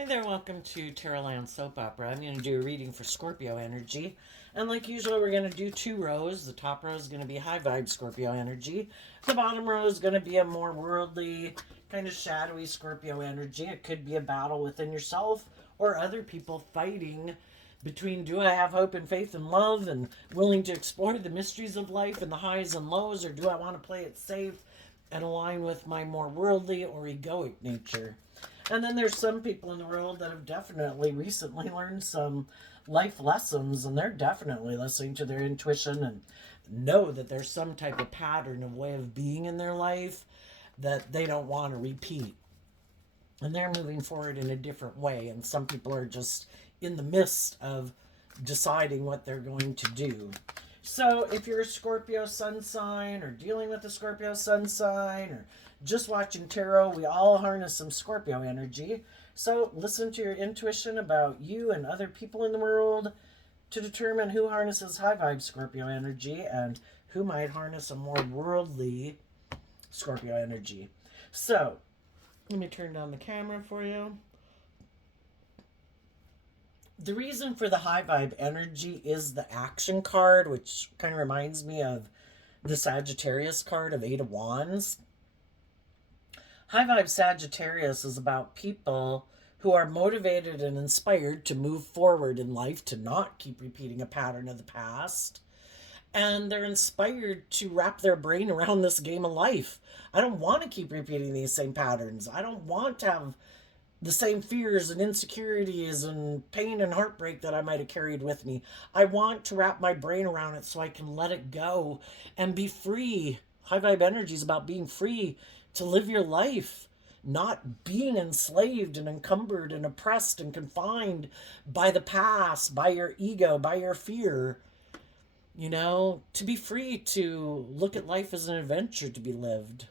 Hi there, welcome to Terraland Soap Opera. I'm going to do a reading for Scorpio energy. And like usual, we're going to do two rows. The top row is going to be high vibe Scorpio energy. The bottom row is going to be a more worldly, kind of shadowy Scorpio energy. It could be a battle within yourself or other people fighting between do I have hope and faith and love and willing to explore the mysteries of life and the highs and lows, or do I want to play it safe and align with my more worldly or egoic nature? And then there's some people in the world that have definitely recently learned some life lessons, and they're definitely listening to their intuition and know that there's some type of pattern of way of being in their life that they don't want to repeat. And they're moving forward in a different way. And some people are just in the midst of deciding what they're going to do. So if you're a Scorpio sun sign or dealing with a Scorpio sun sign or just watching tarot, we all harness some Scorpio energy. So listen to your intuition about you and other people in the world to determine who harnesses high vibe Scorpio energy and who might harness a more worldly Scorpio energy. So let me turn down the camera for you. The reason for the high vibe energy is the action card, which kind of reminds me of the Sagittarius card of Eight of Wands. High vibe Sagittarius is about people who are motivated and inspired to move forward in life, to not keep repeating a pattern of the past. And they're inspired to wrap their brain around this game of life. I don't want to keep repeating these same patterns. I don't want to have the same fears and insecurities and pain and heartbreak that I might have carried with me. I want to wrap my brain around it so I can let it go and be free. High vibe energy is about being free to live your life, not being enslaved and encumbered and oppressed and confined by the past, by your ego, by your fear. To be free to look at life as an adventure to be lived.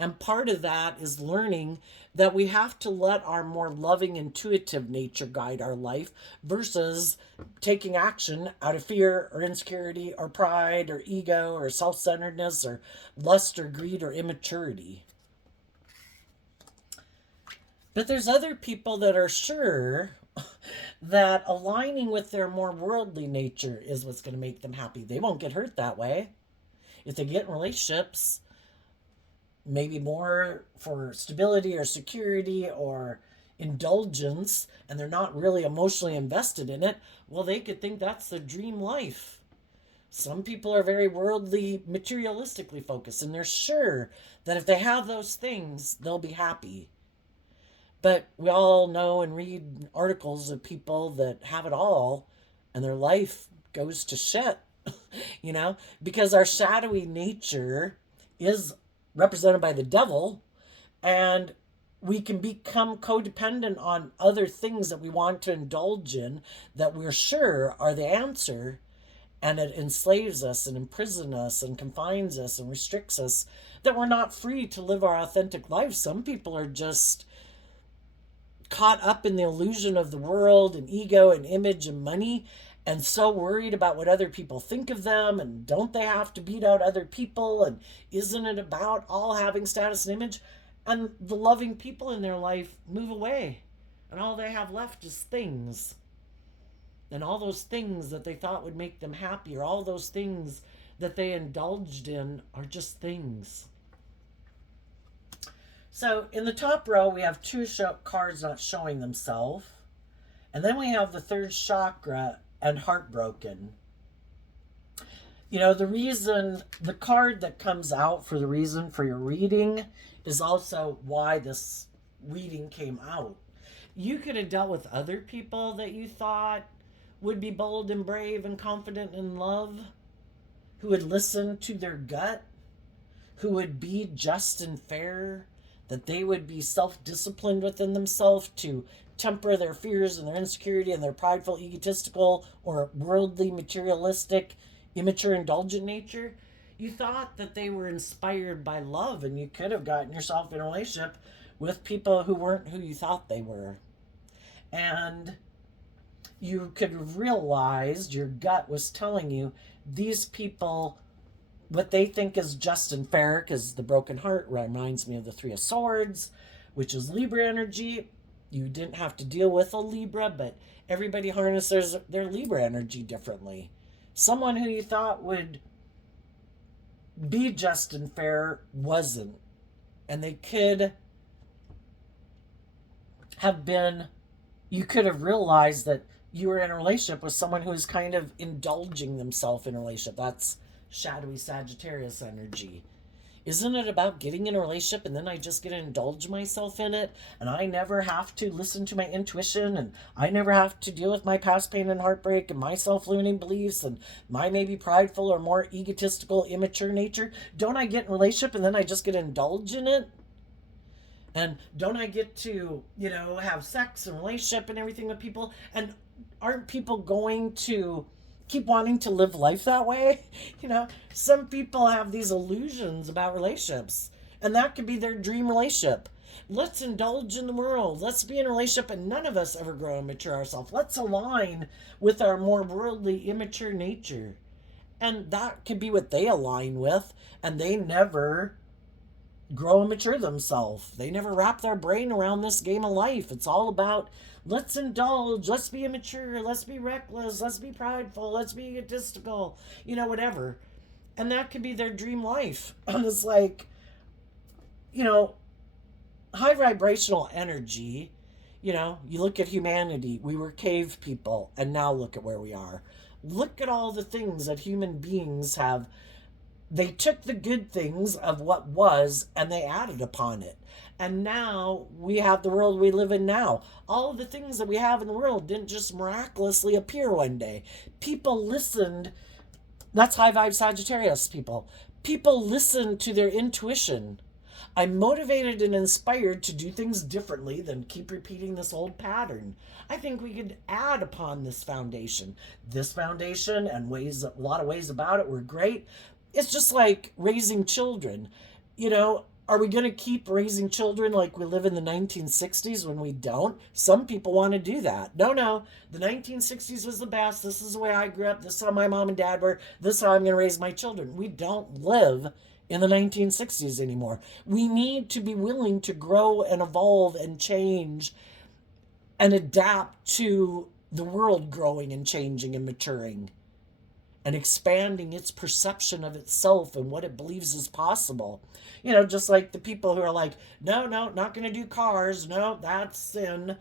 And part of that is learning that we have to let our more loving, intuitive nature guide our life versus taking action out of fear or insecurity or pride or ego or self centeredness or lust or greed or immaturity. But there's other people that are sure that aligning with their more worldly nature is what's going to make them happy. They won't get hurt that way. If they get in relationships, maybe more for stability or security or indulgence, and they're not really emotionally invested in it, well, they could think that's the dream life. Some people are very worldly, materialistically focused, and they're sure that if they have those things, they'll be happy. But we all know and read articles of people that have it all, and their life goes to shit, because our shadowy nature is represented by the devil, and we can become codependent on other things that we want to indulge in that we're sure are the answer, and it enslaves us and imprisons us and confines us and restricts us, that we're not free to live our authentic life. Some people are just caught up in the illusion of the world and ego and image and money, and so worried about what other people think of them, and don't they have to beat out other people, and isn't it about all having status and image? And the loving people in their life move away, and all they have left is things. And all those things that they thought would make them happy, or all those things that they indulged in, are just things. So in the top row, we have two cards not showing themselves. And then we have the third chakra and heartbroken. The reason, the card that comes out for the reason for your reading is also why this reading came out. You could have dealt with other people that you thought would be bold and brave and confident in love, who would listen to their gut, who would be just and fair, that they would be self-disciplined within themselves to temper their fears and their insecurity and their prideful, egotistical, or worldly, materialistic, immature, indulgent nature. You thought that they were inspired by love, and you could have gotten yourself in a relationship with people who weren't who you thought they were. And you could have realized your gut was telling you these people, what they think is just and fair, because the broken heart reminds me of the Three of Swords, which is Libra energy. You didn't have to deal with a Libra, but everybody harnesses their Libra energy differently. Someone who you thought would be just and fair wasn't. And they could have been, you could have realized that you were in a relationship with someone who is kind of indulging themselves in a relationship. That's shadowy Sagittarius energy. Isn't it about getting in a relationship and then I just get to indulge myself in it and I never have to listen to my intuition and I never have to deal with my past pain and heartbreak and my self-limiting beliefs and my maybe prideful or more egotistical, immature nature? Don't I get in a relationship and then I just get to indulge in it? And don't I get to, have sex and relationship and everything with people? And aren't people going to keep wanting to live life that way? Some people have these illusions about relationships, and that could be their dream relationship. Let's indulge in the world. Let's be in a relationship, and none of us ever grow and mature ourselves. Let's align with our more worldly, immature nature. And that could be what they align with, and they never grow and mature themselves. They never wrap their brain around this game of life. It's all about let's indulge, let's be immature, let's be reckless, let's be prideful, let's be egotistical, whatever. And that could be their dream life. And it's like, high vibrational energy, you look at humanity, we were cave people, and now look at where we are. Look at all the things that human beings have. They took the good things of what was and they added upon it. And now we have the world we live in now. All of the things that we have in the world didn't just miraculously appear one day. People listened. That's high vibe Sagittarius people. People listened to their intuition. I'm motivated and inspired to do things differently than keep repeating this old pattern. I think we could add upon this foundation. This foundation and a lot of ways about it were great. It's just like raising children. Are we going to keep raising children like we live in the 1960s when we don't? Some people want to do that. No. The 1960s was the best. This is the way I grew up. This is how my mom and dad were. This is how I'm going to raise my children. We don't live in the 1960s anymore. We need to be willing to grow and evolve and change and adapt to the world growing and changing and maturing and expanding its perception of itself and what it believes is possible. Just like the people who are like, no, not going to do cars. No, that's sin.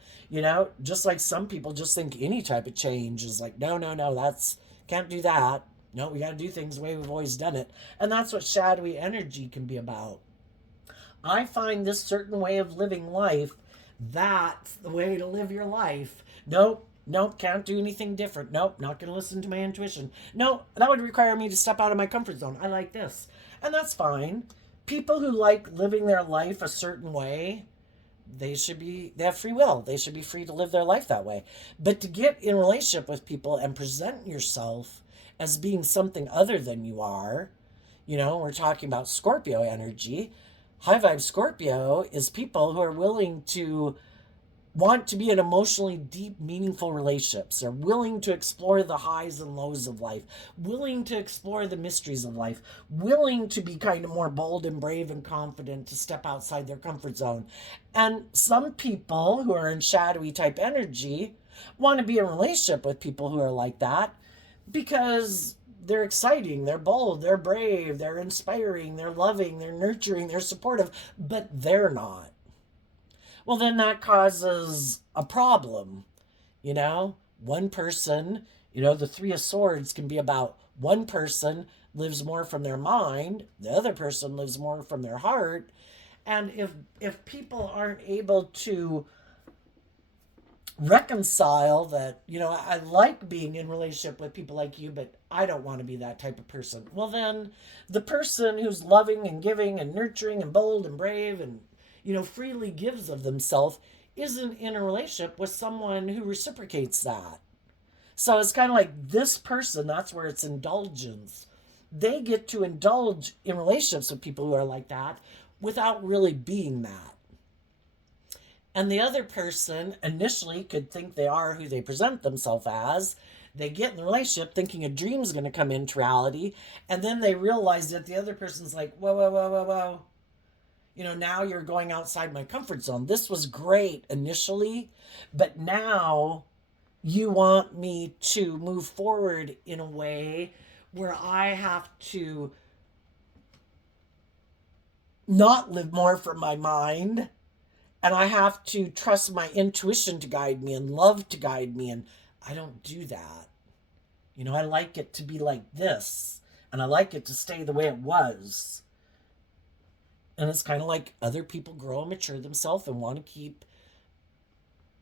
Just like some people just think any type of change is like, no, that's, can't do that. No, we got to do things the way we've always done it. And that's what shadowy energy can be about. I find this certain way of living life, that's the way to live your life. Nope, can't do anything different. Nope, not going to listen to my intuition. No, that would require me to step out of my comfort zone. I like this. And that's fine. People who like living their life a certain way, they have free will. They should be free to live their life that way. But to get in a relationship with people and present yourself as being something other than you are, we're talking about Scorpio energy. High vibe Scorpio is people who are willing to want to be in emotionally deep, meaningful relationships. They're willing to explore the highs and lows of life, willing to explore the mysteries of life, willing to be kind of more bold and brave and confident to step outside their comfort zone. And some people who are in shadowy type energy want to be in a relationship with people who are like that because they're exciting, they're bold, they're brave, they're inspiring, they're loving, they're nurturing, they're supportive, but they're not. Well, then that causes a problem. One person, the Three of Swords can be about one person lives more from their mind, the other person lives more from their heart. And if people aren't able to reconcile that, I like being in relationship with people like you, but I don't want to be that type of person. Well, then the person who's loving and giving and nurturing and bold and brave and freely gives of themselves isn't in a relationship with someone who reciprocates that. So it's kind of like this person, that's where it's indulgence. They get to indulge in relationships with people who are like that without really being that. And the other person initially could think they are who they present themselves as. They get in the relationship thinking a dream's going to come into reality. And then they realize that the other person's like, whoa. Now you're going outside my comfort zone. This was great initially, but now you want me to move forward in a way where I have to not live more from my mind, and I have to trust my intuition to guide me and love to guide me. And I don't do that. I like it to be like this, and I like it to stay the way it was. And it's kind of like other people grow and mature themselves and want to keep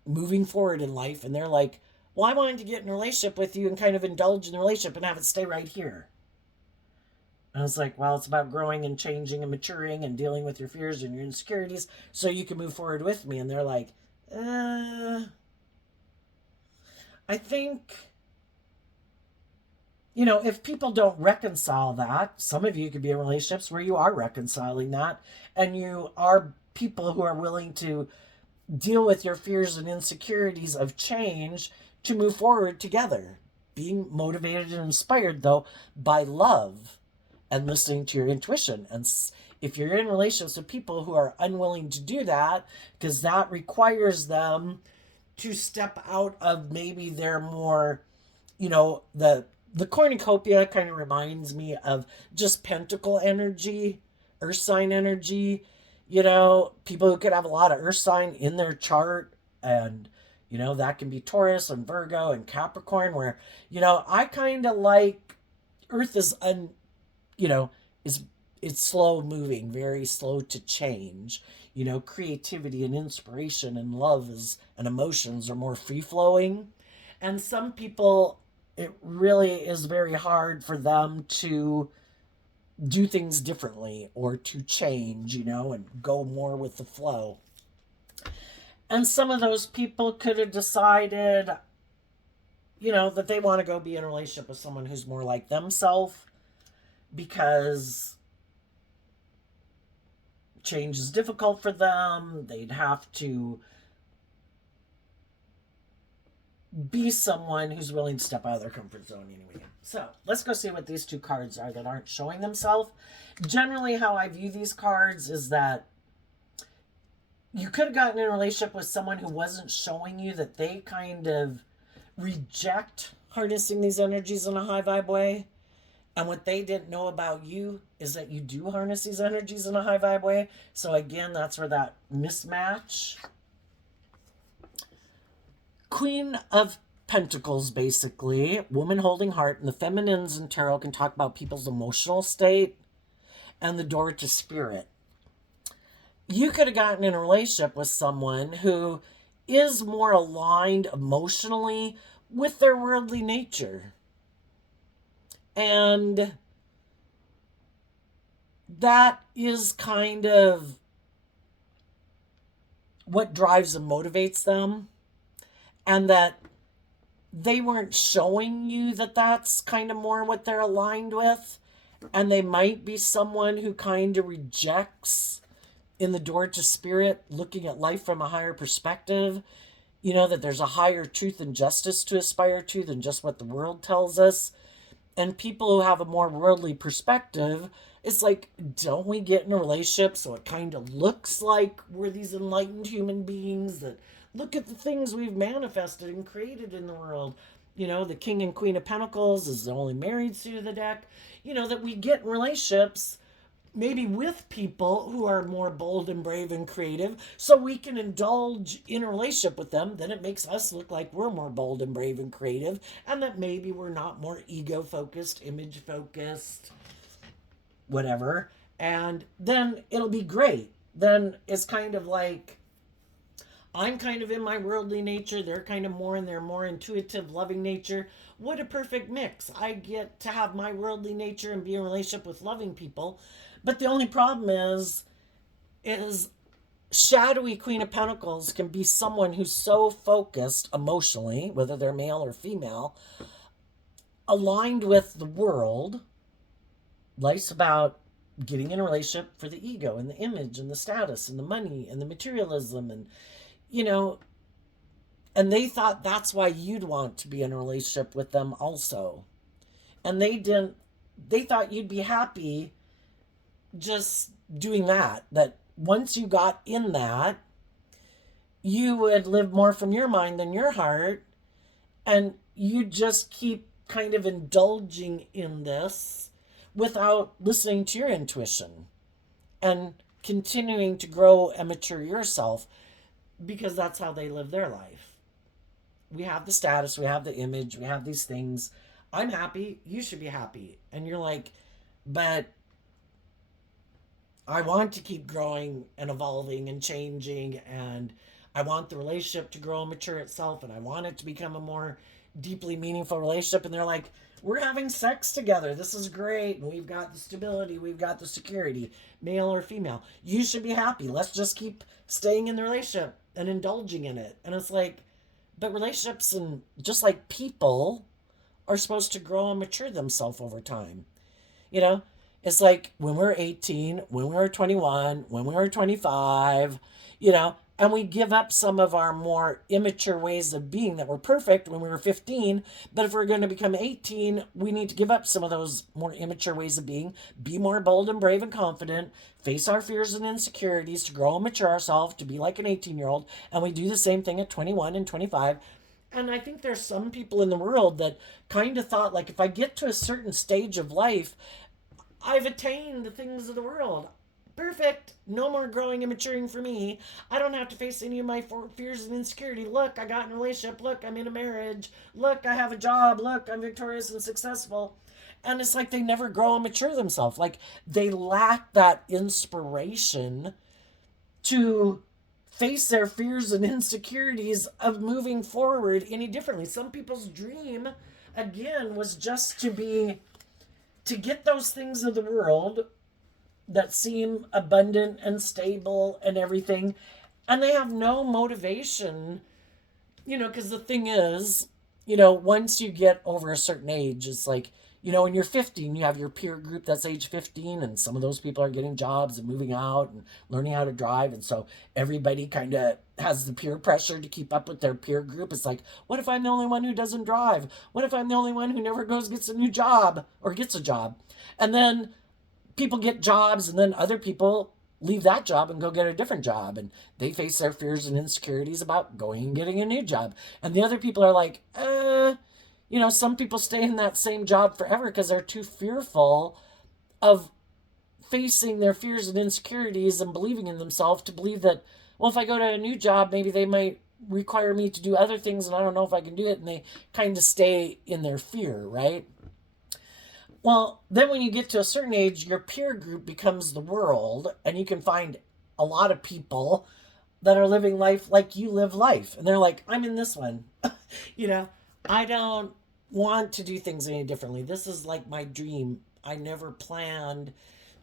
moving forward in life. And they're like, well, I wanted to get in a relationship with you and kind of indulge in the relationship and have it stay right here. And I was like, well, it's about growing and changing and maturing and dealing with your fears and your insecurities so you can move forward with me. And they're like, I think, if people don't reconcile that, some of you could be in relationships where you are reconciling that, and you are people who are willing to deal with your fears and insecurities of change to move forward together. Being motivated and inspired, though, by love and listening to your intuition. And if you're in relationships with people who are unwilling to do that, because that requires them to step out of maybe their more, the cornucopia kind of reminds me of just pentacle energy, earth sign energy. People who could have a lot of earth sign in their chart, and that can be Taurus and Virgo and Capricorn, where I kind of like earth is is it's slow moving, very slow to change. Creativity and inspiration and love and emotions are more free flowing. And some people, it really is very hard for them to do things differently or to change, and go more with the flow. And some of those people could have decided, that they want to go be in a relationship with someone who's more like themselves, because change is difficult for them. They'd have to be someone who's willing to step out of their comfort zone anyway. So let's go see what these two cards are that aren't showing themselves. Generally, how I view these cards is that you could have gotten in a relationship with someone who wasn't showing you that they kind of reject harnessing these energies in a high vibe way. And what they didn't know about you is that you do harness these energies in a high vibe way. So again, that's where that mismatch. Queen of Pentacles, basically. Woman holding heart. And the feminines in tarot can talk about people's emotional state. And the door to spirit. You could have gotten in a relationship with someone who is more aligned emotionally with their worldly nature. And that is kind of what drives and motivates them. And that they weren't showing you that that's kind of more what they're aligned with. And they might be someone who kind of rejects in the door to spirit, looking at life from a higher perspective. That there's a higher truth and justice to aspire to than just what the world tells us. And people who have a more worldly perspective, it's like, don't we get in a relationship so it kind of looks like we're these enlightened human beings that look at the things we've manifested and created in the world? The King and Queen of Pentacles is the only married suit of the deck. That we get in relationships maybe with people who are more bold and brave and creative, so we can indulge in a relationship with them. Then it makes us look like we're more bold and brave and creative, and that maybe we're not more ego focused, image focused, whatever. And then it'll be great. Then it's kind of like, I'm kind of in my worldly nature, they're kind of more in their more intuitive, loving nature. What a perfect mix. I get to have my worldly nature and be in a relationship with loving people. But the only problem is shadowy Queen of Pentacles can be someone who's so focused emotionally, whether they're male or female, aligned with the world. Life's about getting in a relationship for the ego and the image and the status and the money and the materialism and, and they thought that's why you'd want to be in a relationship with them also. And they thought you'd be happy just doing that once you got in that, you would live more from your mind than your heart, and you just keep kind of indulging in this without listening to your intuition and continuing to grow and mature yourself, because that's how they live their life. We have the status, we have the image, we have these things. I'm happy, you should be happy. And you're like, but I want to keep growing and evolving and changing, and I want the relationship to grow and mature itself, and I want it to become a more deeply meaningful relationship. And they're like, we're having sex together. This is great. And we've got the stability, we've got the security, male or female. You should be happy. Let's just keep staying in the relationship and indulging in it. And it's like, but relationships and just like people are supposed to grow and mature themselves over time. You know, it's like when we were 18, when we were 21, when we were 25, and we give up some of our more immature ways of being that were perfect when we were 15. But if we're going to become 18, we need to give up some of those more immature ways of being, be more bold and brave and confident, face our fears and insecurities to grow and mature ourselves, to be like an 18-year-old. And we do the same thing at 21 and 25. And I think there's some people in the world that kind of thought, like, if I get to a certain stage of life, I've attained the things of the world. Perfect. No more growing and maturing for me. I don't have to face any of my fears and insecurity. Look, I got in a relationship. Look, I'm in a marriage. Look, I have a job. Look, I'm victorious and successful. And it's like they never grow and mature themselves. Like they lack that inspiration to face their fears and insecurities of moving forward any differently. Some people's dream, again, was just to get those things of the world that seem abundant and stable and everything, and they have no motivation, because the thing is, once you get over a certain age, it's like, when you're 15, you have your peer group that's age 15, and some of those people are getting jobs and moving out and learning how to drive, and so everybody kind of has the peer pressure to keep up with their peer group. It's like, what if I'm the only one who doesn't drive? What if I'm the only one who never gets a new job or gets a job? And then people get jobs, and then other people leave that job and go get a different job, and they face their fears and insecurities about going and getting a new job. And the other people are like, some people stay in that same job forever because they're too fearful of facing their fears and insecurities and believing in themselves, to believe that, well, if I go to a new job, maybe they might require me to do other things and I don't know if I can do it. And they kind of stay in their fear, right? Well, then when you get to a certain age, your peer group becomes the world, and you can find a lot of people that are living life like you live life. And they're like, I'm in this one. you know, I don't want to do things any differently. This is like my dream. I never planned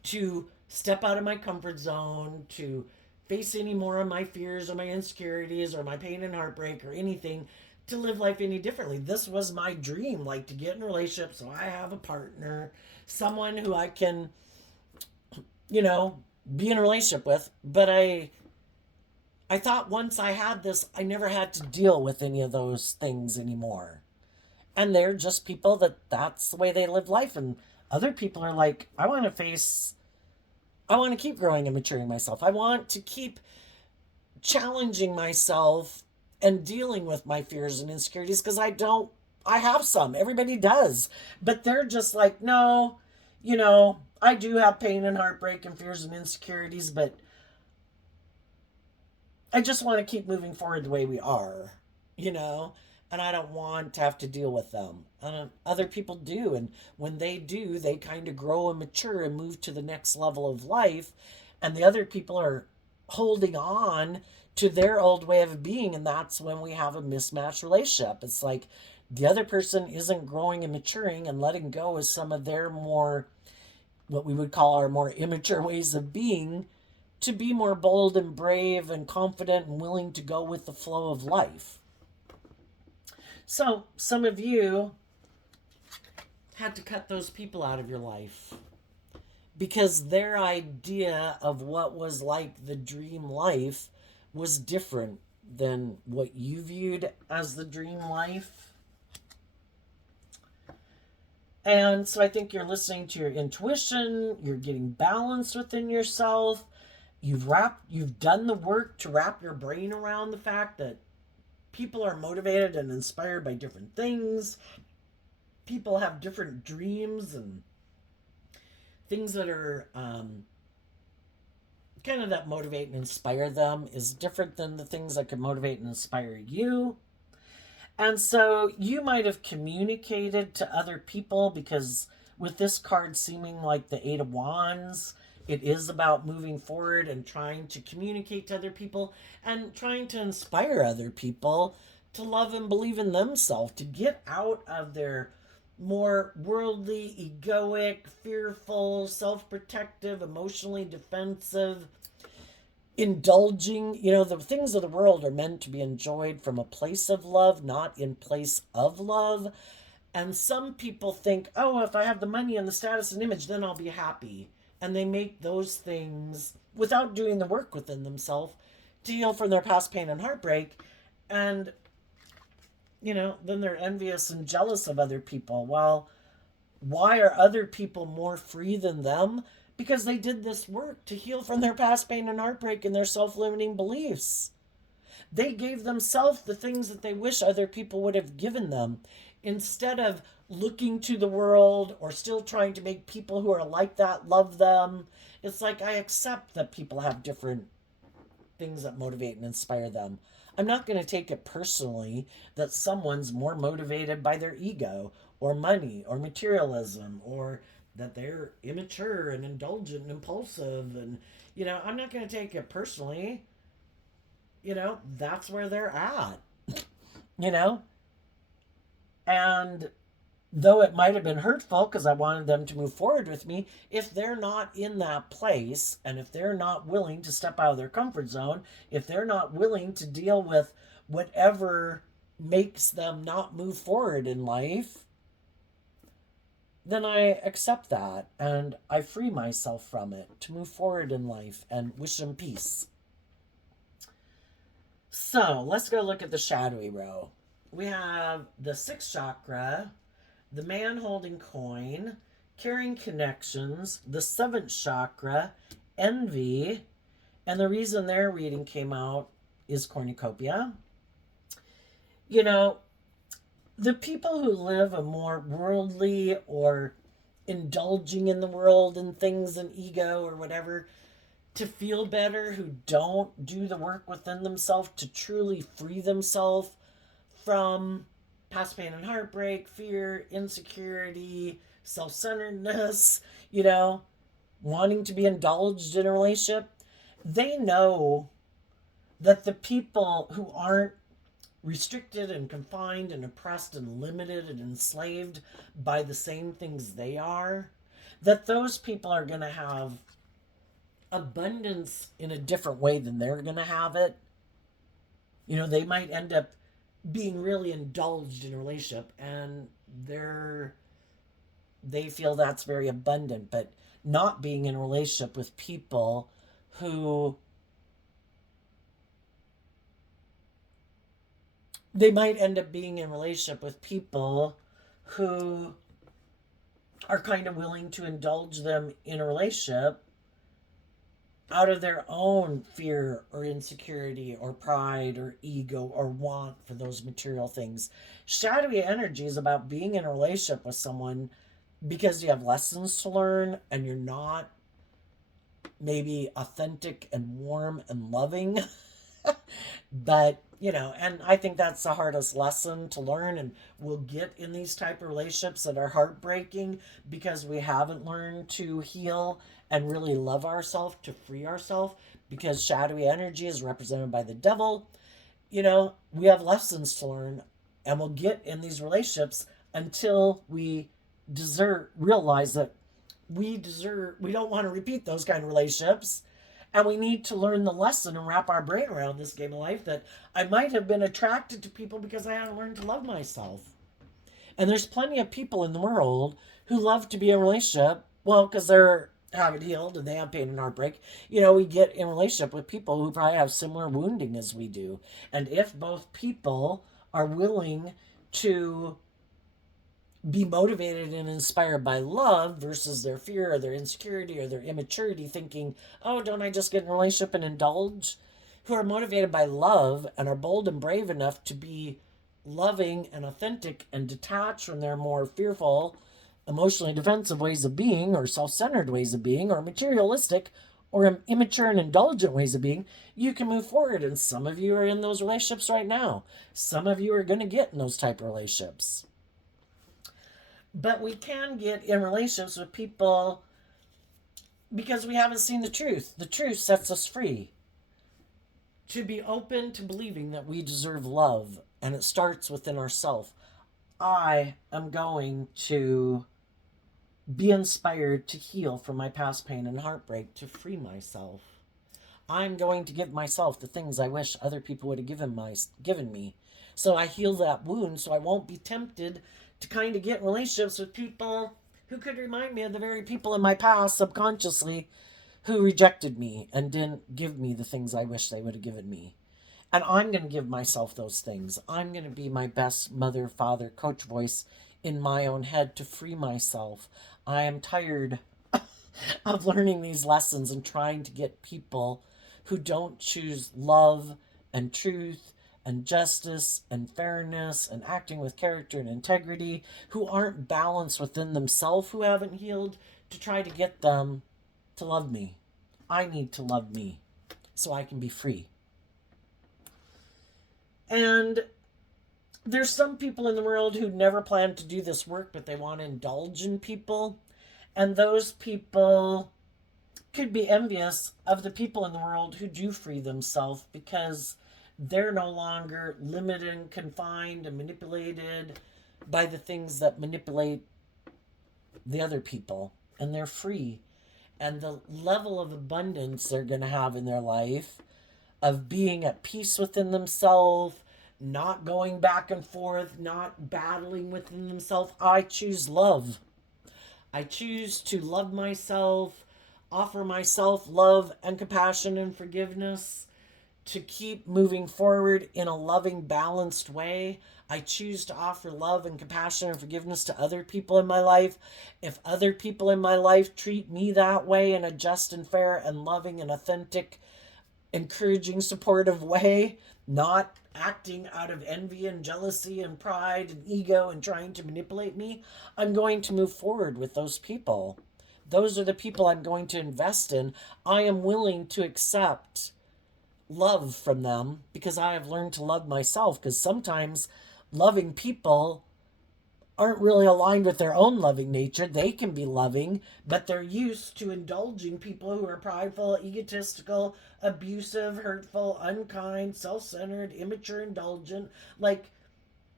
to step out of my comfort zone, to face any more of my fears or my insecurities or my pain and heartbreak or anything, to live life any differently. This was my dream, like to get in a relationship so I have a partner, someone who I can, be in a relationship with. But I thought once I had this, I never had to deal with any of those things anymore. And they're just people that's the way they live life. And other people are like, I want to keep growing and maturing myself. I want to keep challenging myself and dealing with my fears and insecurities, because I have some. Everybody does. But they're just like, no, I do have pain and heartbreak and fears and insecurities, but I just want to keep moving forward the way we are, and I don't want to have to deal with them. And other people do. And when they do, they kind of grow and mature and move to the next level of life. And the other people are holding on to their old way of being. And that's when we have a mismatched relationship. It's like the other person isn't growing and maturing and letting go of some of their more, what we would call our more immature ways of being, to be more bold and brave and confident and willing to go with the flow of life. So some of you had to cut those people out of your life because their idea of what was like the dream life was different than what you viewed as the dream life. And so I think you're listening to your intuition, you're getting balanced within yourself, You've done the work to wrap your brain around the fact that people are motivated and inspired by different things. People have different dreams and things that are kind of that motivate and inspire them is different than the things that could motivate and inspire you. And so you might have communicated to other people because with this card seeming like the Eight of Wands, it is about moving forward and trying to communicate to other people and trying to inspire other people to love and believe in themselves, to get out of their more worldly, egoic, fearful, self protective, emotionally defensive, indulging. The things of the world are meant to be enjoyed from a place of love, not in place of love. And some people think, oh, if I have the money and the status and image, then I'll be happy. And they make those things without doing the work within themselves to heal from their past pain and heartbreak. And, then they're envious and jealous of other people. Well, why are other people more free than them? Because they did this work to heal from their past pain and heartbreak and their self-limiting beliefs. They gave themselves the things that they wish other people would have given them instead of looking to the world or still trying to make people who are like that love them. It's like I accept that people have different things that motivate and inspire them. I'm not going to take it personally that someone's more motivated by their ego or money or materialism or that they're immature and indulgent and impulsive. And, I'm not going to take it personally. That's where they're at, you know? And though it might have been hurtful because I wanted them to move forward with me, if they're not in that place and if they're not willing to step out of their comfort zone, if they're not willing to deal with whatever makes them not move forward in life, then I accept that and I free myself from it to move forward in life and wish them peace. So let's go look at the shadowy row. We have the sixth chakra, the man holding coin, carrying connections, the seventh chakra, envy, and the reason their reading came out is cornucopia. The people who live a more worldly or indulging in the world and things and ego or whatever to feel better, who don't do the work within themselves to truly free themselves from past pain and heartbreak, fear, insecurity, self-centeredness, wanting to be indulged in a relationship, they know that the people who aren't restricted and confined and oppressed and limited and enslaved by the same things they are, that those people are going to have abundance in a different way than they're going to have it. They might end up being really indulged in a relationship and they feel that's very abundant, but not being in a relationship with people who they might end up being in a relationship with people who are kind of willing to indulge them in a relationship out of their own fear or insecurity or pride or ego or want for those material things. Shadowy energy is about being in a relationship with someone because you have lessons to learn and you're not maybe authentic and warm and loving. But, and I think that's the hardest lesson to learn. And we'll get in these type of relationships that are heartbreaking because we haven't learned to heal and really love ourselves, to free ourselves, because shadowy energy is represented by the devil. We have lessons to learn and we'll get in these relationships until we realize that we don't want to repeat those kind of relationships. And we need to learn the lesson and wrap our brain around this game of life that I might have been attracted to people because I hadn't learned to love myself. And there's plenty of people in the world who love to be in a relationship, well, because they're haven't healed and they have pain and heartbreak. We get in a relationship with people who probably have similar wounding as we do. And if both people are willing to be motivated and inspired by love versus their fear or their insecurity or their immaturity, thinking, oh, don't I just get in a relationship and indulge? Who are motivated by love and are bold and brave enough to be loving and authentic and detached from their more fearful, emotionally defensive ways of being, or self centered ways of being, or materialistic or immature and indulgent ways of being, you can move forward. And some of you are in those relationships right now. Some of you are going to get in those type of relationships. But we can get in relationships with people because we haven't seen the truth. The truth sets us free. To be open to believing that we deserve love, and it starts within ourselves. I am going to be inspired to heal from my past pain and heartbreak to free myself. I'm going to give myself the things I wish other people would have given me. So I heal that wound so I won't be tempted to kind of get in relationships with people who could remind me of the very people in my past subconsciously who rejected me and didn't give me the things I wish they would have given me. And I'm going to give myself those things. I'm going to be my best mother, father, coach voice in my own head to free myself. I am tired of learning these lessons and trying to get people who don't choose love and truth and justice and fairness and acting with character and integrity, who aren't balanced within themselves, who haven't healed, to try to get them to love me. I need to love me so I can be free. And there's some people in the world who never plan to do this work, but they want to indulge in people. And those people could be envious of the people in the world who do free themselves because they're no longer limited and confined and manipulated by the things that manipulate the other people. And they're free. And the level of abundance they're going to have in their life, of being at peace within themselves, not going back and forth, not battling within themselves. I choose love. I choose to love myself, offer myself love and compassion and forgiveness, to keep moving forward in a loving, balanced way. I choose to offer love and compassion and forgiveness to other people in my life. If other people in my life treat me that way in a just and fair and loving and authentic, encouraging, supportive way, not acting out of envy and jealousy and pride and ego and trying to manipulate me, I'm going to move forward with those people. Those are the people I'm going to invest in. I am willing to accept love from them because I have learned to love myself, because sometimes loving people aren't really aligned with their own loving nature. They can be loving, but they're used to indulging people who are prideful, egotistical, abusive, hurtful, unkind, self-centered, immature, indulgent, like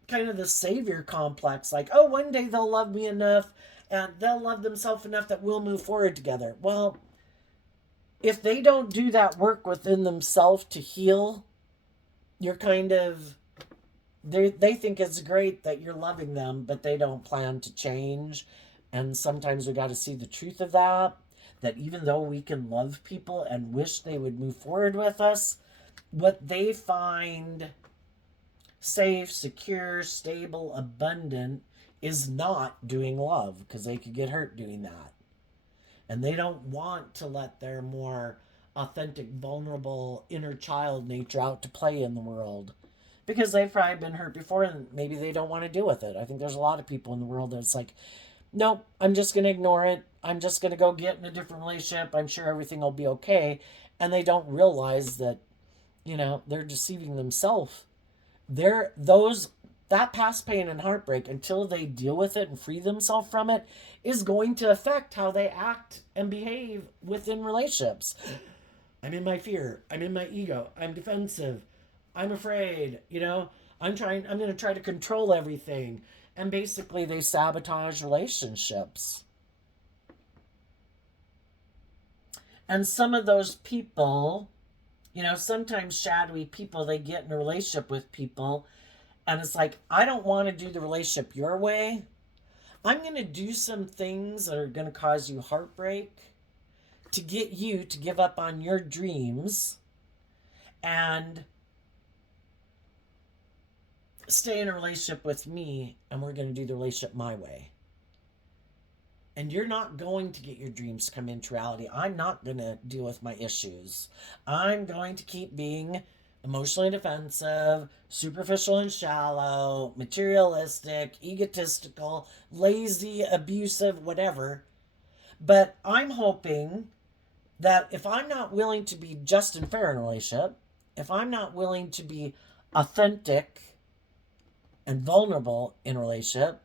kind of the savior complex. Like, oh, one day they'll love me enough and they'll love themselves enough that we'll move forward together. Well, if they don't do that work within themselves to heal, you're kind of, they think it's great that you're loving them, but they don't plan to change. And sometimes we got to see the truth of that, that even though we can love people and wish they would move forward with us, what they find safe, secure, stable, abundant is not doing love, because they could get hurt doing that. And they don't want to let their more authentic, vulnerable inner child nature out to play in the world, because they've probably been hurt before and maybe they don't want to deal with it. I think there's a lot of people in the world that's like, nope, I'm just going to ignore it. I'm just going to go get in a different relationship. I'm sure everything will be okay. And they don't realize that, they're deceiving themselves. That past pain and heartbreak, until they deal with it and free themselves from it, is going to affect how they act and behave within relationships. I'm in my fear. I'm in my ego. I'm defensive. I'm afraid. I'm going to try to control everything. And basically, they sabotage relationships. And some of those people, sometimes shadowy people, they get in a relationship with people, and it's like, I don't want to do the relationship your way. I'm going to do some things that are going to cause you heartbreak to get you to give up on your dreams. And stay in a relationship with me and we're going to do the relationship my way. And you're not going to get your dreams to come into reality. I'm not going to deal with my issues. I'm going to keep being emotionally defensive, superficial and shallow, materialistic, egotistical, lazy, abusive, whatever. But I'm hoping that if I'm not willing to be just and fair in a relationship, if I'm not willing to be authentic and vulnerable in a relationship,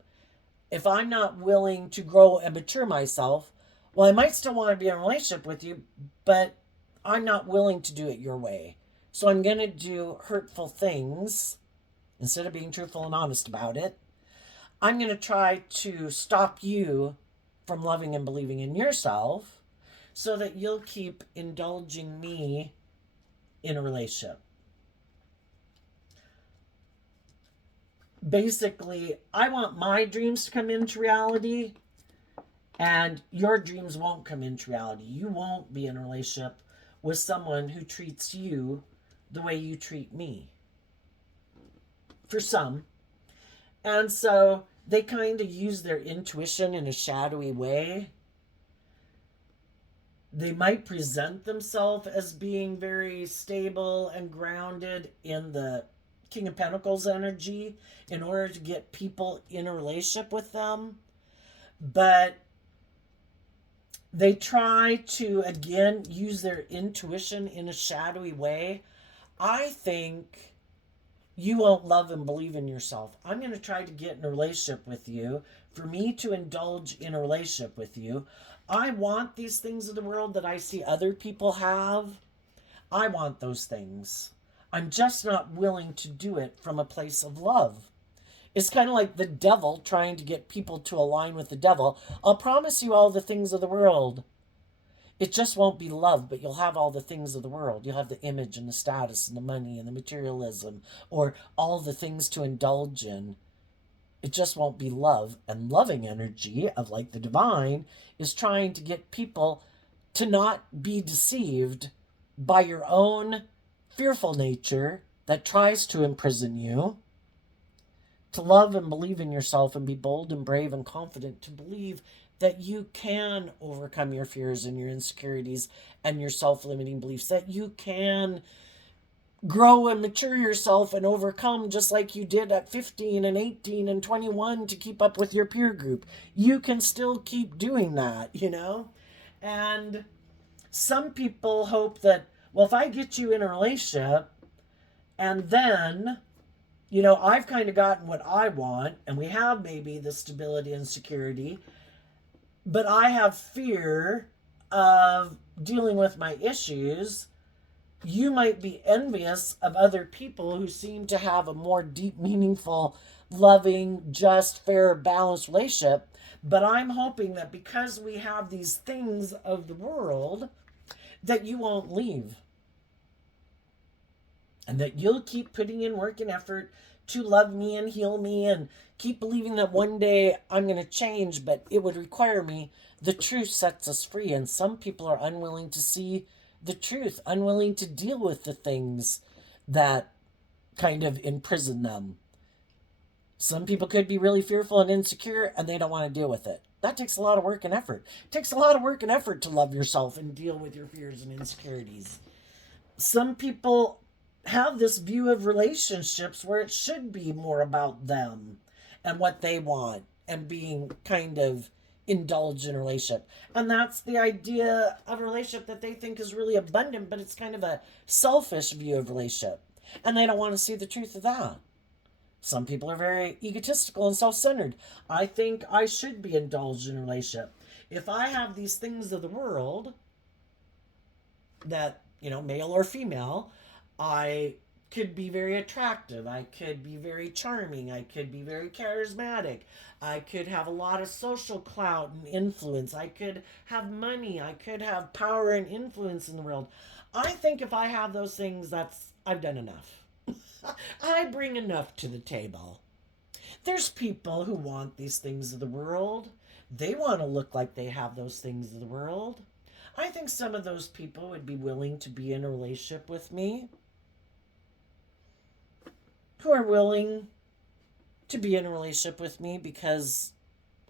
if I'm not willing to grow and mature myself, well, I might still want to be in a relationship with you, but I'm not willing to do it your way. So I'm going to do hurtful things instead of being truthful and honest about it. I'm going to try to stop you from loving and believing in yourself so that you'll keep indulging me in a relationship. Basically, I want my dreams to come into reality, and your dreams won't come into reality. You won't be in a relationship with someone who treats you the way you treat me. For some. And so they kind of use their intuition in a shadowy way. They might present themselves as being very stable and grounded in the King of Pentacles energy in order to get people in a relationship with them. But they try to, again, use their intuition in a shadowy way. I think you won't love and believe in yourself. I'm going to try to get in a relationship with you, for me to indulge in a relationship with you. I want these things of the world that I see other people have. I want those things. I'm just not willing to do it from a place of love. It's kind of like the devil trying to get people to align with the devil. I'll promise you all the things of the world. It just won't be love, but you'll have all the things of the world. You'll have the image and the status and the money and the materialism, or all the things to indulge in. It just won't be love. And loving energy of like the divine is trying to get people to not be deceived by your own fearful nature that tries to imprison you, to love and believe in yourself and be bold and brave and confident, to believe that you can overcome your fears and your insecurities and your self-limiting beliefs, that you can grow and mature yourself and overcome just like you did at 15 and 18 and 21 to keep up with your peer group. You can still keep doing that, you know? And some people hope that, well, if I get you in a relationship and then, you know, I've kind of gotten what I want and we have maybe the stability and security, but I have fear of dealing with my issues. You might be envious of other people who seem to have a more deep, meaningful, loving, just, fair, balanced relationship. But I'm hoping that because we have these things of the world, that you won't leave. And that you'll keep putting in work and effort to love me and heal me and keep believing that one day I'm going to change, but it would require me. The truth sets us free, and some people are unwilling to see the truth, unwilling to deal with the things that kind of imprison them. Some people could be really fearful and insecure and they don't want to deal with it. That takes a lot of work and effort. It takes a lot of work and effort to love yourself and deal with your fears and insecurities. Some people have this view of relationships where it should be more about them and what they want and being kind of indulged in a relationship. And that's the idea of a relationship that they think is really abundant, but it's kind of a selfish view of relationship. And they don't want to see the truth of that. Some people are very egotistical and self-centered. I think I should be indulged in a relationship. If I have these things of the world that, you know, male or female, I could be very attractive. I could be very charming. I could be very charismatic. I could have a lot of social clout and influence. I could have money. I could have power and influence in the world. I think if I have those things, I've done enough. I bring enough to the table. There's people who want these things of the world. They want to look like they have those things of the world. I think some of those people would be willing to be in a relationship with me, who are willing to be in a relationship with me because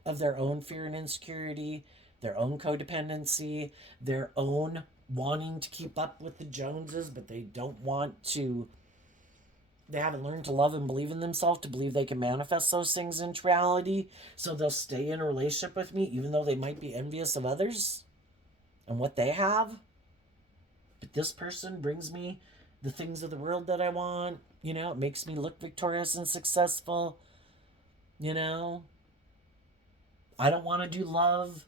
of their own fear and insecurity, their own codependency, their own wanting to keep up with the Joneses, but they don't want to, they haven't learned to love and believe in themselves to believe they can manifest those things into reality. So they'll stay in a relationship with me even though they might be envious of others and what they have. But this person brings me the things of the world that I want. You know, it makes me look victorious and successful. You know, I don't want to do love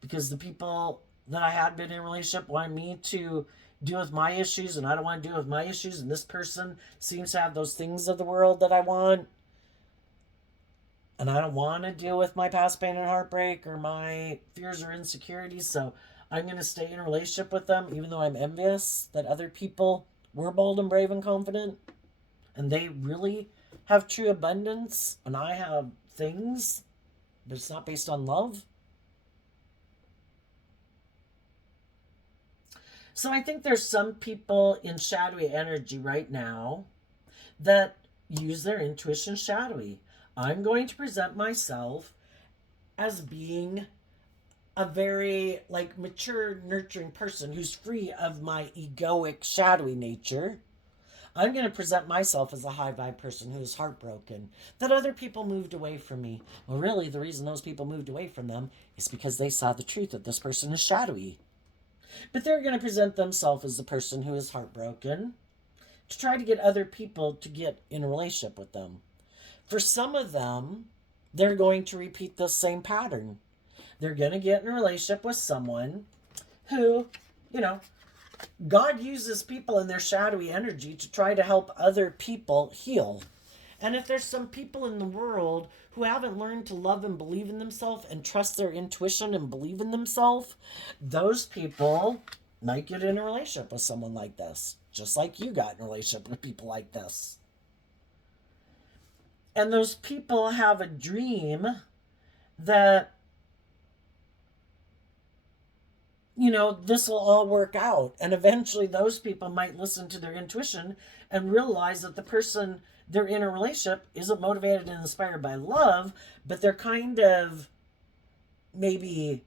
because the people that I had been in a relationship wanted me to deal with my issues, and I don't want to deal with my issues, and this person seems to have those things of the world that I want, and I don't want to deal with my past pain and heartbreak or my fears or insecurities, so I'm going to stay in a relationship with them even though I'm envious that other people were bold and brave and confident and they really have true abundance and I have things, but it's not based on love. So I think there's some people in shadowy energy right now that use their intuition shadowy. I'm going to present myself as being a very like mature, nurturing person who's free of my egoic, shadowy nature. I'm going to present myself as a high vibe person who is heartbroken that other people moved away from me. Well, really, the reason those people moved away from them is because they saw the truth that this person is shadowy. But they're going to present themselves as the person who is heartbroken to try to get other people to get in a relationship with them. For some of them, they're going to repeat the same pattern. They're going to get in a relationship with someone who, you know, God uses people in their shadowy energy to try to help other people heal. And if there's some people in the world who haven't learned to love and believe in themselves and trust their intuition and believe in themselves, those people might get in a relationship with someone like this, just like you got in a relationship with people like this. And those people have a dream that, you know, this will all work out. And eventually those people might listen to their intuition and realize that the person they're in a relationship isn't motivated and inspired by love, but they're kind of maybe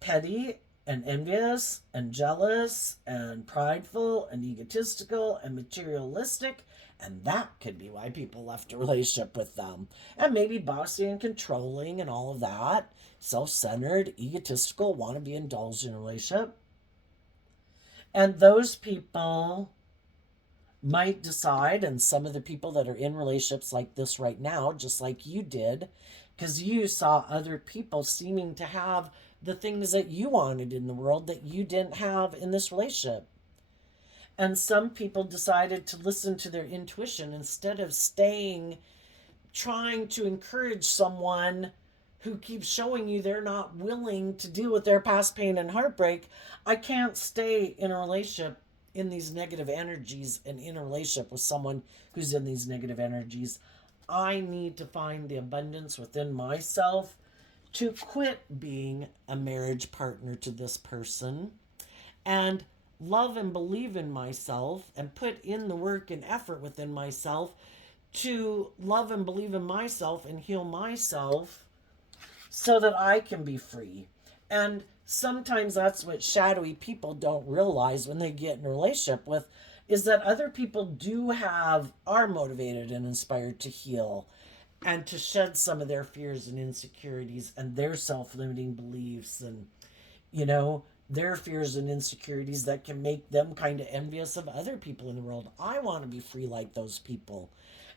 petty and envious and jealous and prideful and egotistical and materialistic. And that could be why people left a relationship with them. And maybe bossy and controlling and all of that. Self-centered, egotistical, want to be indulged in a relationship. And those people might decide, and some of the people that are in relationships like this right now, just like you did, because you saw other people seeming to have the things that you wanted in the world that you didn't have in this relationship. And some people decided to listen to their intuition instead of staying, trying to encourage someone who keeps showing you they're not willing to deal with their past pain and heartbreak. I can't stay in a relationship in these negative energies and in a relationship with someone who's in these negative energies. I need to find the abundance within myself to quit being a marriage partner to this person and love and believe in myself and put in the work and effort within myself to love and believe in myself and heal myself so that I can be free. And sometimes that's what shadowy people don't realize when they get in a relationship with, is that other people are motivated and inspired to heal and to shed some of their fears and insecurities and their self-limiting beliefs and, you know, their fears and insecurities that can make them kind of envious of other people in the world. I want to be free like those people.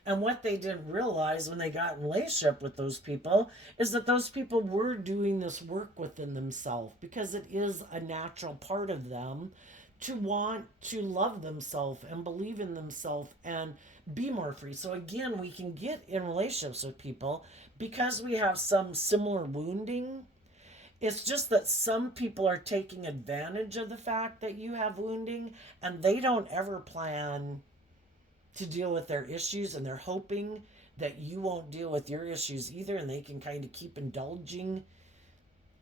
And what they didn't realize when they got in a relationship with those people is that those people were doing this work within themselves because it is a natural part of them to want to love themselves and believe in themselves and be more free. So again, we can get in relationships with people because we have some similar wounding. It's just that some people are taking advantage of the fact that you have wounding and they don't ever plan to deal with their issues, and they're hoping that you won't deal with your issues either, and they can kind of keep indulging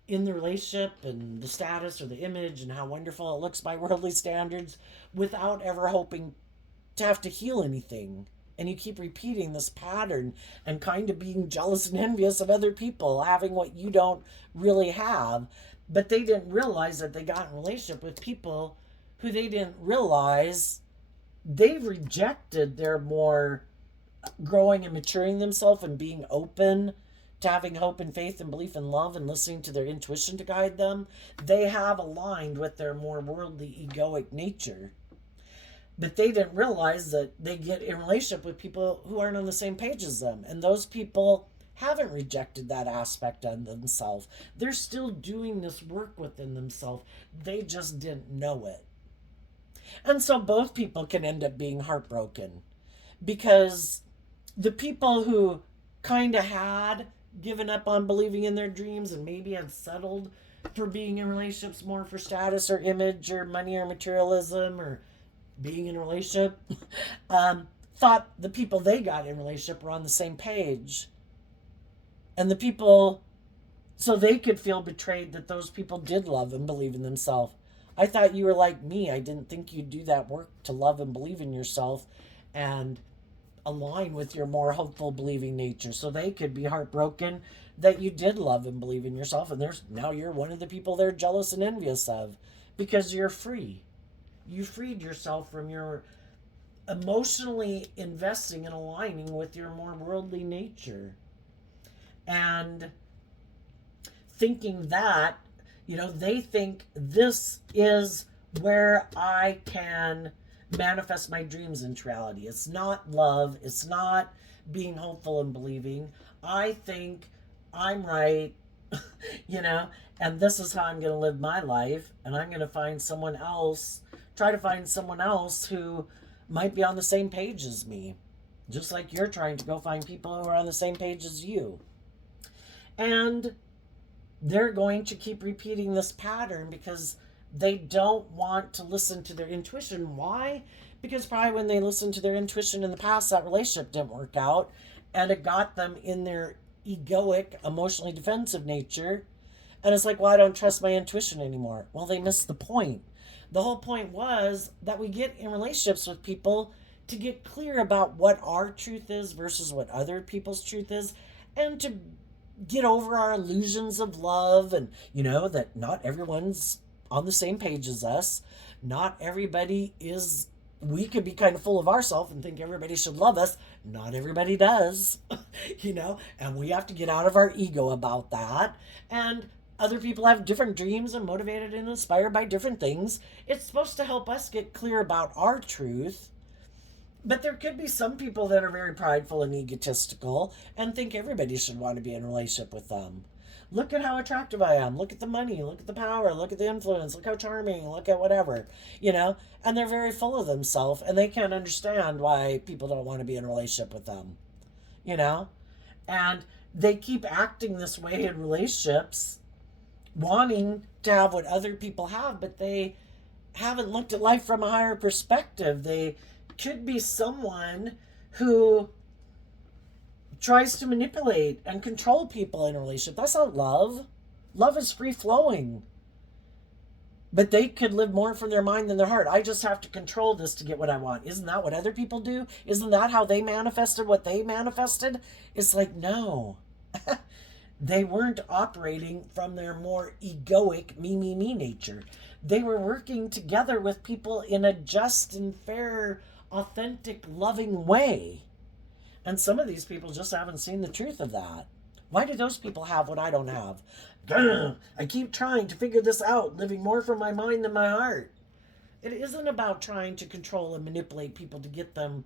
in the relationship and the status or the image and how wonderful it looks by worldly standards without ever hoping to have to heal anything. And you keep repeating this pattern and kind of being jealous and envious of other people having what you don't really have. But they didn't realize that they got in a relationship with people who they didn't realize they've rejected their more growing and maturing themselves and being open to having hope and faith and belief and love and listening to their intuition to guide them. They have aligned with their more worldly, egoic nature. But they didn't realize that they get in relationship with people who aren't on the same page as them. And those people haven't rejected that aspect of themselves. They're still doing this work within themselves. They just didn't know it. And so both people can end up being heartbroken because the people who kind of had given up on believing in their dreams and maybe had settled for being in relationships more for status or image or money or materialism or being in a relationship, thought the people they got in a relationship were on the same page. And the people, so they could feel betrayed that those people did love and believe in themselves. I thought you were like me. I didn't think you'd do that work to love and believe in yourself and align with your more hopeful, believing nature. So they could be heartbroken that you did love and believe in yourself. And now you're one of the people they're jealous and envious of because you're free. You freed yourself from your emotionally investing and aligning with your more worldly nature. And thinking that, they think this is where I can manifest my dreams into reality. It's not love. It's not being hopeful and believing. I think I'm right, and this is how I'm going to live my life. And I'm going to try to find someone else who might be on the same page as me. Just like you're trying to go find people who are on the same page as you. And they're going to keep repeating this pattern because they don't want to listen to their intuition. Why? Because probably when they listened to their intuition in the past, that relationship didn't work out and it got them in their egoic, emotionally defensive nature. And it's like, well, I don't trust my intuition anymore. Well, they missed the point. The whole point was that we get in relationships with people to get clear about what our truth is versus what other people's truth is, and to get over our illusions of love and, that not everyone's on the same page as us. Not everybody is, we could be kind of full of ourselves and think everybody should love us. Not everybody does, and we have to get out of our ego about that. And other people have different dreams and motivated and inspired by different things. It's supposed to help us get clear about our truth. But there could be some people that are very prideful and egotistical and think everybody should want to be in a relationship with them. Look at how attractive I am. Look at the money. Look at the power. Look at the influence. Look how charming. Look at whatever, And they're very full of themselves and they can't understand why people don't want to be in a relationship with them, And they keep acting this way in relationships, wanting to have what other people have, but they haven't looked at life from a higher perspective. They could be someone who tries to manipulate and control people in a relationship. That's not love. Love is free flowing. But they could live more from their mind than their heart. I just have to control this to get what I want. Isn't that what other people do? Isn't that how they manifested what they manifested? It's like, no. They weren't operating from their more egoic me nature. They were working together with people in a just and fair, authentic, loving way. And some of these people just haven't seen the truth of that. Why do those people have what I don't have? I keep trying to figure this out, living more from my mind than my heart. It isn't about trying to control and manipulate people to get them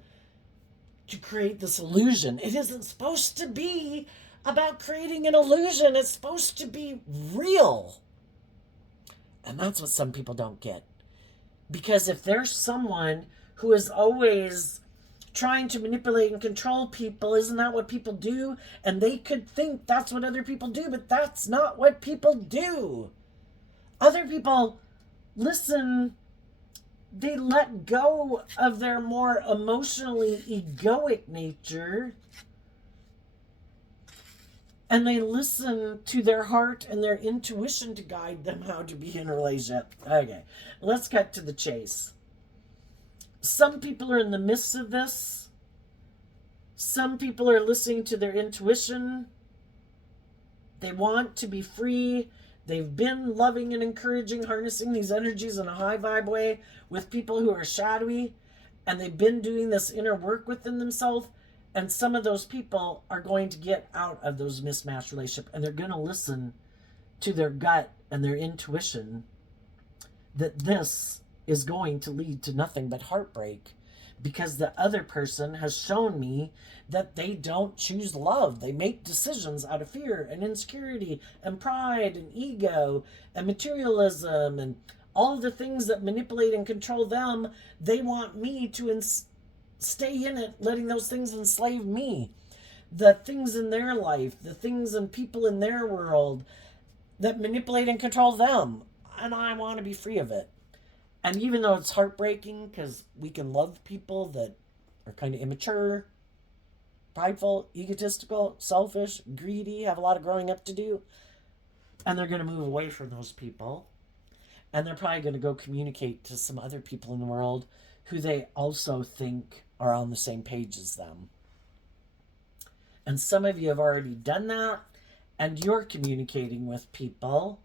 to create this illusion. It isn't supposed to be about creating an illusion. It's supposed to be real. And that's what some people don't get. Because if there's someone who is always trying to manipulate and control people, isn't that what people do? And they could think that's what other people do, but that's not what people do. Other people listen, they let go of their more emotionally egoic nature, and they listen to their heart and their intuition to guide them how to be in a relationship. Okay, let's cut to the chase. Some people are in the midst of this, Some people are listening to their intuition. They want to be free. They've been loving and encouraging, harnessing these energies in a high vibe way with people who are shadowy, and they've been doing this inner work within themselves. And some of those people are going to get out of those mismatched relationships, and they're going to listen to their gut and their intuition that this is going to lead to nothing but heartbreak, because the other person has shown me that they don't choose love. They make decisions out of fear and insecurity and pride and ego and materialism and all of the things that manipulate and control them. They want me to stay in it, letting those things enslave me. The things in their life, the things and people in their world that manipulate and control them. And I want to be free of it. And even though it's heartbreaking, because we can love people that are kind of immature, prideful, egotistical, selfish, greedy, have a lot of growing up to do, and they're going to move away from those people. And they're probably going to go communicate to some other people in the world who they also think are on the same page as them. And some of you have already done that, and you're communicating with people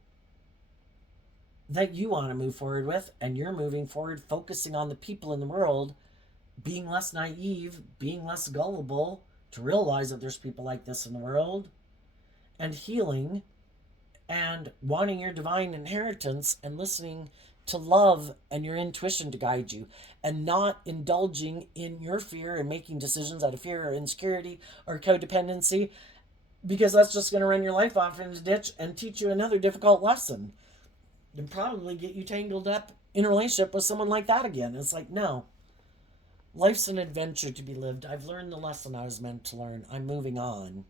that you want to move forward with, and you're moving forward focusing on the people in the world, being less naive, being less gullible to realize that there's people like this in the world, and healing and wanting your divine inheritance and listening to love and your intuition to guide you, and not indulging in your fear and making decisions out of fear or insecurity or codependency, because that's just going to run your life off into the ditch and teach you another difficult lesson and probably get you tangled up in a relationship with someone like that again. It's like, no. Life's an adventure to be lived. I've learned the lesson I was meant to learn. I'm moving on.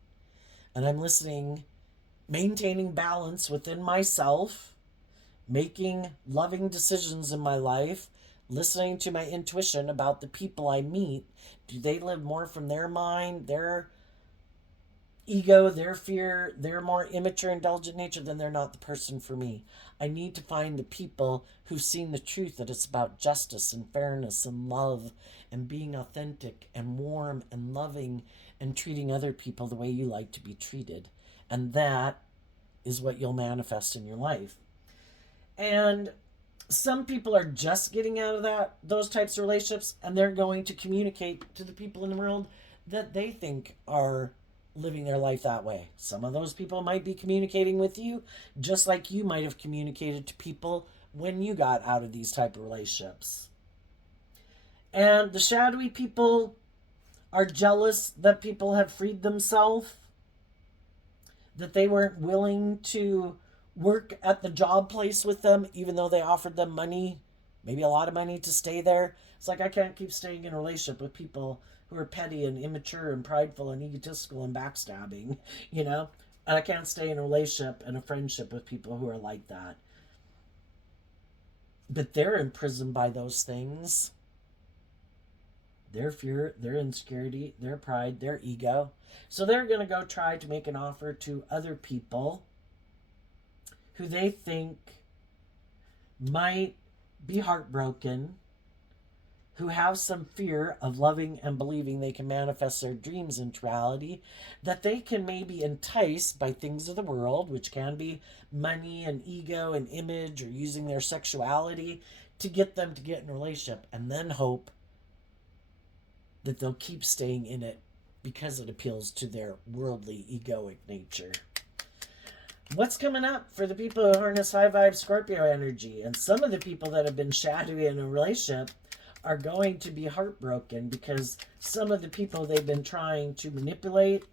And I'm listening, maintaining balance within myself, making loving decisions in my life, listening to my intuition about the people I meet. Do they live more from their mind, their ego, their fear, their more immature, indulgent nature? Then they're not the person for me. I need to find the people who've seen the truth, that it's about justice and fairness and love and being authentic and warm and loving and treating other people the way you like to be treated. And that is what you'll manifest in your life. And some people are just getting out of those types of relationships, and they're going to communicate to the people in the world that they think are living their life that way. Some of those people might be communicating with you just like you might have communicated to people when you got out of these type of relationships. And the shadowy people are jealous that people have freed themselves, that they weren't willing to work at the job place with them, even though they offered them money, maybe a lot of money, to stay there. It's like, I can't keep staying in a relationship with people who are petty and immature and prideful and egotistical and backstabbing, And I can't stay in a relationship and a friendship with people who are like that. But they're imprisoned by those things. Their fear, their insecurity, their pride, their ego. So they're going to go try to make an offer to other people who they think might be heartbroken, who have some fear of loving and believing they can manifest their dreams into reality, that they can maybe entice by things of the world, which can be money and ego and image, or using their sexuality to get them to get in a relationship, and then hope that they'll keep staying in it because it appeals to their worldly, egoic nature. What's coming up for the people who harness high vibe Scorpio energy? And some of the people that have been shadowy in a relationship are going to be heartbroken, because some of the people they've been trying to manipulate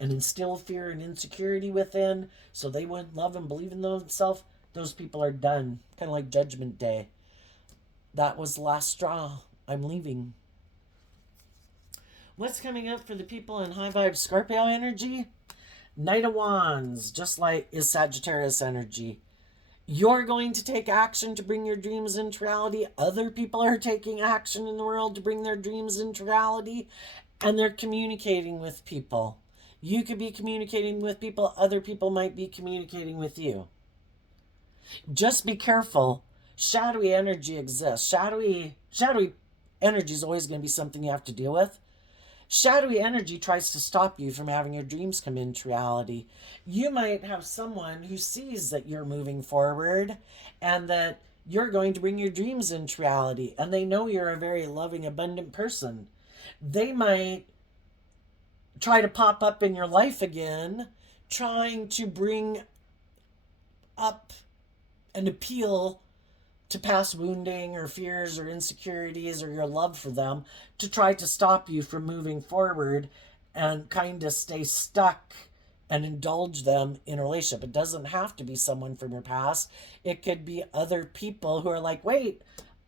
and instill fear and insecurity within so they wouldn't love and believe in themselves, those people are done. Kind of like Judgment Day. That was the last straw. I'm leaving. What's coming up for the people in high vibe Scorpio energy? Knight of Wands, just like is Sagittarius energy. You're going to take action to bring your dreams into reality. Other people are taking action in the world to bring their dreams into reality. And they're communicating with people. You could be communicating with people. Other people might be communicating with you. Just be careful. Shadowy energy exists. Shadowy energy is always going to be something you have to deal with. Shadowy energy tries to stop you from having your dreams come into reality. You might have someone who sees that you're moving forward and that you're going to bring your dreams into reality, and they know you're a very loving, abundant person. They might try to pop up in your life again, trying to bring up an appeal to past wounding or fears or insecurities or your love for them to try to stop you from moving forward and kind of stay stuck and indulge them in a relationship. It doesn't have to be someone from your past. It could be other people who are like, wait,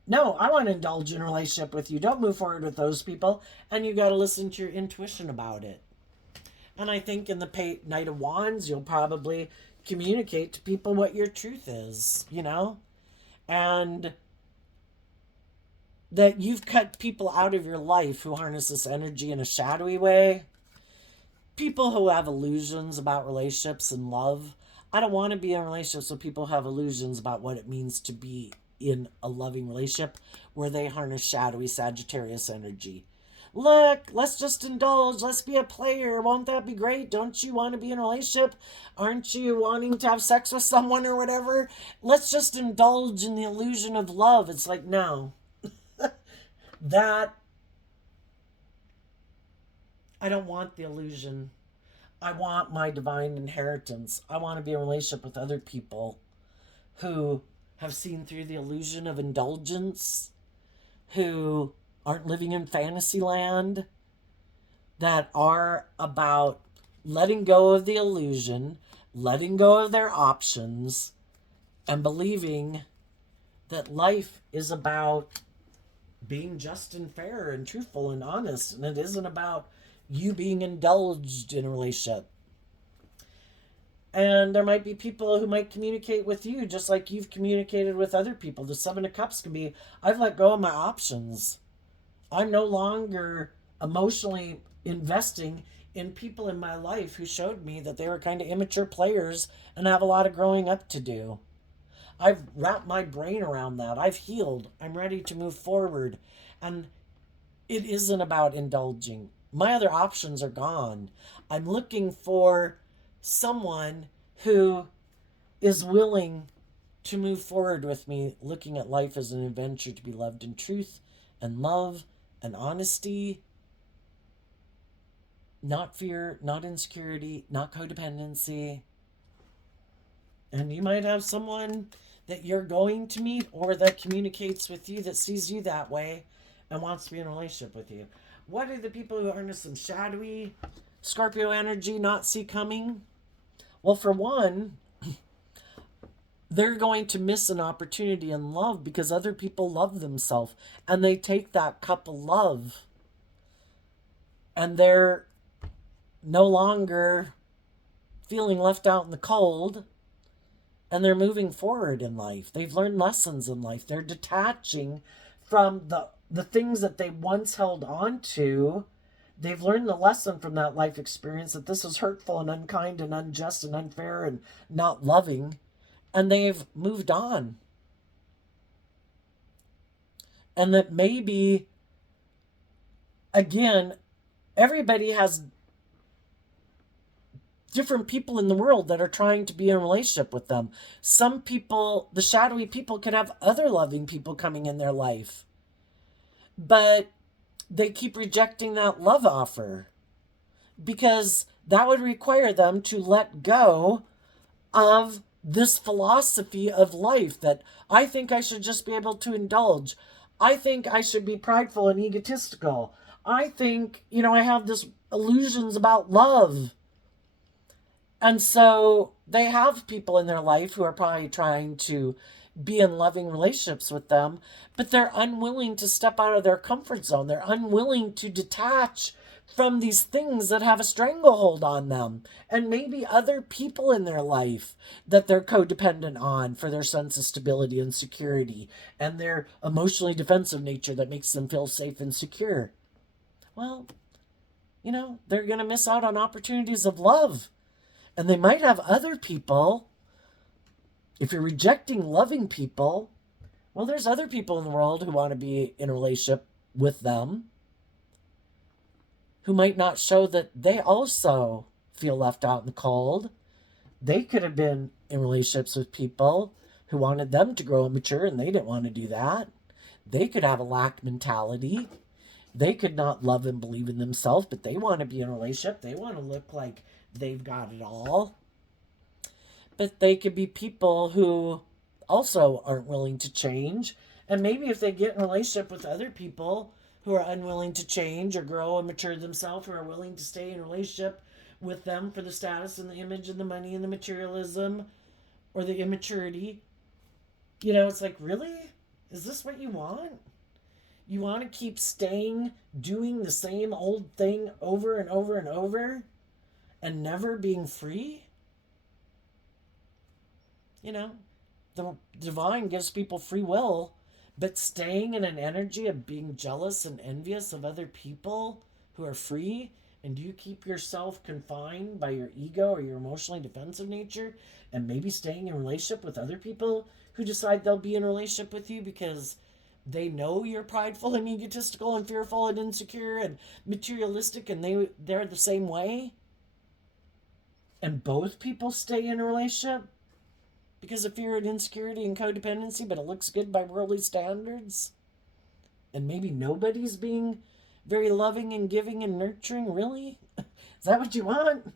no, I want to indulge in a relationship with you. Don't move forward with those people. And you got to listen to your intuition about it. And I think in the Knight of Wands, you'll probably communicate to people what your truth is, you know? And that you've cut people out of your life who harness this energy in a shadowy way. People who have illusions about relationships and love. I don't want to be in relationships with people who have illusions about what it means to be in a loving relationship where they harness shadowy Sagittarius energy. Look, let's just indulge. Let's be a player. Won't that be great? Don't you want to be in a relationship? Aren't you wanting to have sex with someone or whatever? Let's just indulge in the illusion of love. It's like, no. That, I don't want the illusion. I want my divine inheritance. I want to be in a relationship with other people who have seen through the illusion of indulgence, who aren't living in fantasy land, that are about letting go of the illusion, letting go of their options, and believing that life is about being just and fair and truthful and honest, and it isn't about you being indulged in a relationship. And there might be people who might communicate with you just like you've communicated with other people. The Seven of Cups can be, I've let go of my options. I'm no longer emotionally investing in people in my life who showed me that they were kind of immature players and have a lot of growing up to do. I've wrapped my brain around that. I've healed. I'm ready to move forward. And it isn't about indulging. My other options are gone. I'm looking for someone who is willing to move forward with me, looking at life as an adventure to be loved in truth and love and honesty, not fear, not insecurity, not codependency. And you might have someone that you're going to meet or that communicates with you that sees you that way and wants to be in a relationship with you. What are the people who harness some shadowy Scorpio energy not see coming? Well, for one, they're going to miss an opportunity in love because other people love themselves and they take that cup of love and they're no longer feeling left out in the cold and they're moving forward in life. They've learned lessons in life. They're detaching from the things that they once held on to. They've learned the lesson from that life experience that this is hurtful and unkind and unjust and unfair and not loving. And they've moved on. And that maybe, again, everybody has different people in the world that are trying to be in a relationship with them. Some people, the shadowy people, could have other loving people coming in their life. But they keep rejecting that love offer because that would require them to let go of this philosophy of life that I think I should just be able to indulge. I think I should be prideful and egotistical. I think, I have this illusions about love. And so they have people in their life who are probably trying to be in loving relationships with them, but they're unwilling to step out of their comfort zone. They're unwilling to detach from these things that have a stranglehold on them. And maybe other people in their life that they're codependent on for their sense of stability and security and their emotionally defensive nature that makes them feel safe and secure. Well, they're going to miss out on opportunities of love. And they might have other people. If you're rejecting loving people, well, there's other people in the world who want to be in a relationship with them, who might not show that they also feel left out in the cold. They could have been in relationships with people who wanted them to grow and mature and they didn't want to do that. They could have a lack mentality. They could not love and believe in themselves, but they want to be in a relationship. They want to look like they've got it all. But they could be people who also aren't willing to change. And maybe if they get in a relationship with other people who are unwilling to change or grow and mature themselves, who are willing to stay in a relationship with them for the status and the image and the money and the materialism or the immaturity, it's like, really? Is this what you want? You want to keep staying doing the same old thing over and over and over and never being free? The divine gives people free will, but staying in an energy of being jealous and envious of other people who are free, and do you keep yourself confined by your ego or your emotionally defensive nature, and maybe staying in a relationship with other people who decide they'll be in a relationship with you because they know you're prideful and egotistical and fearful and insecure and materialistic, and they're the same way, and both people stay in a relationship because of fear and insecurity and codependency, but it looks good by worldly standards, and maybe nobody's being very loving and giving and nurturing? Really? Is that what you want?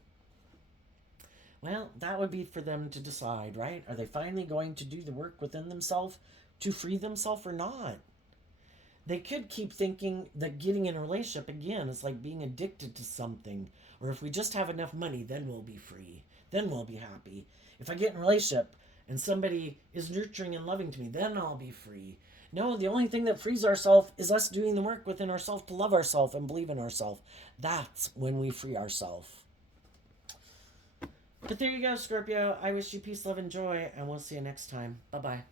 Well, that would be for them to decide, right? Are they finally going to do the work within themselves to free themselves or not? They could keep thinking that getting in a relationship, again, is like being addicted to something. Or if we just have enough money, then we'll be free. Then we'll be happy. If I get in a relationship and somebody is nurturing and loving to me, then I'll be free. No, the only thing that frees ourselves is us doing the work within ourselves to love ourselves and believe in ourselves. That's when we free ourselves. But there you go, Scorpio. I wish you peace, love, and joy, and we'll see you next time. Bye-bye.